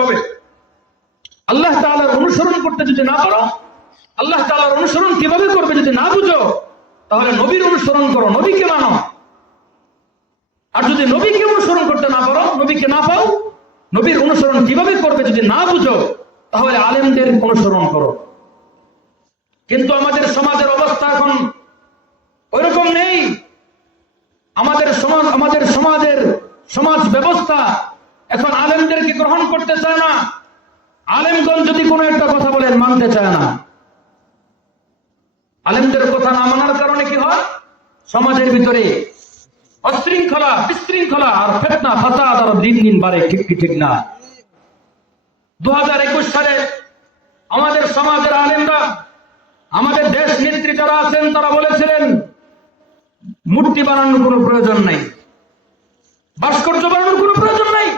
হবে। আল্লাহ তাআলার অনুসরণ করতে যদি না পারো, আল্লাহ তাআলার অনুসরণ কিভাবে করবে যদি না বুঝো, তাহলে নবীর অনুসরণ করো, নবীকে মানো। আর যদি নবীকে অনুসরণ করতে না পারো, নবীকে না পাও, নবীর অনুসরণ কিভাবে করবে যদি না বুঝো, তাহলে আলেমদের অনুসরণ করো। কিন্তু আমাদের সমাজের অবস্থা এখন ওইরকম নেই। আমাদের সমাজ ব্যবস্থা এখন আলেমদেরকে গ্রহণ করতে চায় না। আলেমগণ যদি কোনো একটা কথা বলেন মানতে চায় না। আলেমদের কথা না মানার কারণে কি হয়? সমাজের ভিতরে অশৃঙ্খলা, বিশৃঙ্খলা আর ফিতনা ফাসাদ আর দিন দিন বাড়ে। ঠিক কি ঠিক না? 2021 সালে আমাদের সমাজের আলেমরা, আমাদের দেশ নেত্রী যারা আছেন তারা বলেছিলেন মূর্তি বানানোর কোনো প্রয়োজন নাই, ভাস্কর্য বানানোর কোনো প্রয়োজন নাই।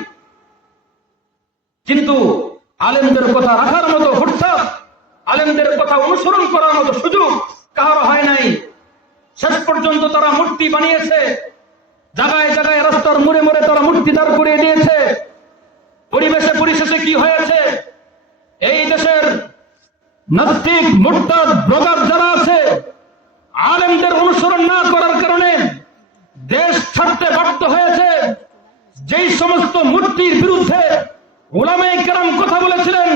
কিন্তু আলেমদের কথা রাখার মতো হুটসাব, আলেমদের কথা অনুসরণ করার মতো সুযোগ কারো হয় নাই। শেষ পর্যন্ত তারা মূর্তি বানিয়েছে, জায়গায় জায়গায় রাস্তার মোড়ে মোড়ে তারা মূর্তি দাঁড় করিয়ে দিয়েছে। পরিশেষে কি হয়েছে? এই দেশের নাস্তিক, মুরতাদ, ব্লগার যারা আছে, আলেমদের অনুসরণ না করার কারণে দেশ ছাড়তে বাধ্য হয়েছে। যেই সমস্ত মূর্তির বিরুদ্ধে উলামায়ে কেরাম কথা বলেছিলেন,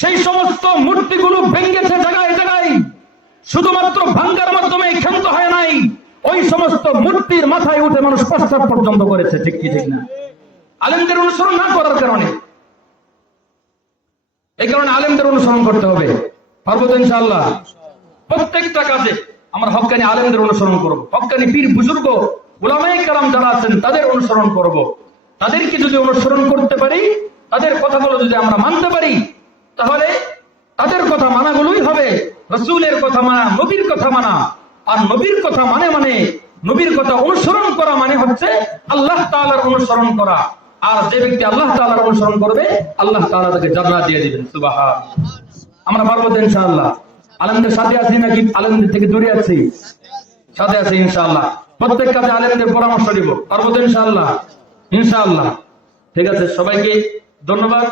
সেই সমস্ত মূর্তিগুলো ভেঙেছে জায়গায় জায়গায়। শুধুমাত্র ভাঙ্গার মাধ্যমে ক্ষান্ত হয় নাই, ওই সমস্ত মূর্তির মাথায় উঠে মানুষ প্রস্তাব পর্যন্ত করেছে। ঠিক কি ঠিক না? আলেমদের অনুসরণ না করার কারণে। এই কারণে আলেমদের অনুসরণ করতে হবে। পারবো তো ইনশাআল্লাহ? প্রত্যেকটা কাজে আমরা হক্কানি আলেমদের অনুসরণ করব, হক্কানি পীর বুজুর্গ উলামায়ে কেরাম যারা আছেন তাদের অনুসরণ করব। তাদেরকে যদি অনুসরণ করতে পারি, তাদের কথাগুলো যদি আমরা মানতে পারি, তাহলে তাদের কথা মানাগুলোই হবে রাসূলের কথা মানা, নবীর কথা মানা। আর নবীর কথা মানে নবীর কথা অনুসরণ করা মানে হচ্ছে আল্লাহ তাআলার অনুসরণ করা। আর যে ব্যক্তি আল্লাহ তাআলার অনুসরণ করবে, আল্লাহ তাআলা তাকে জান্নাত দিয়ে দিবেন। সুবহানাল্লাহ। আমরা পারবো তো ইনশাআল্লাহ? আলেমদের সাথে আছি নাকি আলেমদের থেকে দূরে আছি? সাথে আছি ইনশাআল্লাহ। প্রত্যেক কাজে আলেমদের পরামর্শ নিব। পারবো তো ইনশাআল্লাহ? ইনশাআল্লাহ। ঠিক আছে, সবাইকে ধন্যবাদ।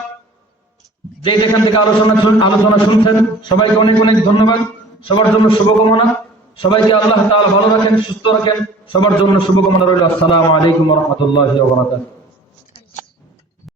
যে যেখান থেকে আলোচনা শুনছেন সবাইকে অনেক অনেক ধন্যবাদ। সবার জন্য শুভকামনা। সবাইকে আল্লাহ তাআলা ভালো রাখেন, সুস্থ রাখেন। সবার জন্য শুভকামনা রইল। আসসালামু আলাইকুম ওয়া রাহমাতুল্লাহি ওয়া বারাকাতুহু।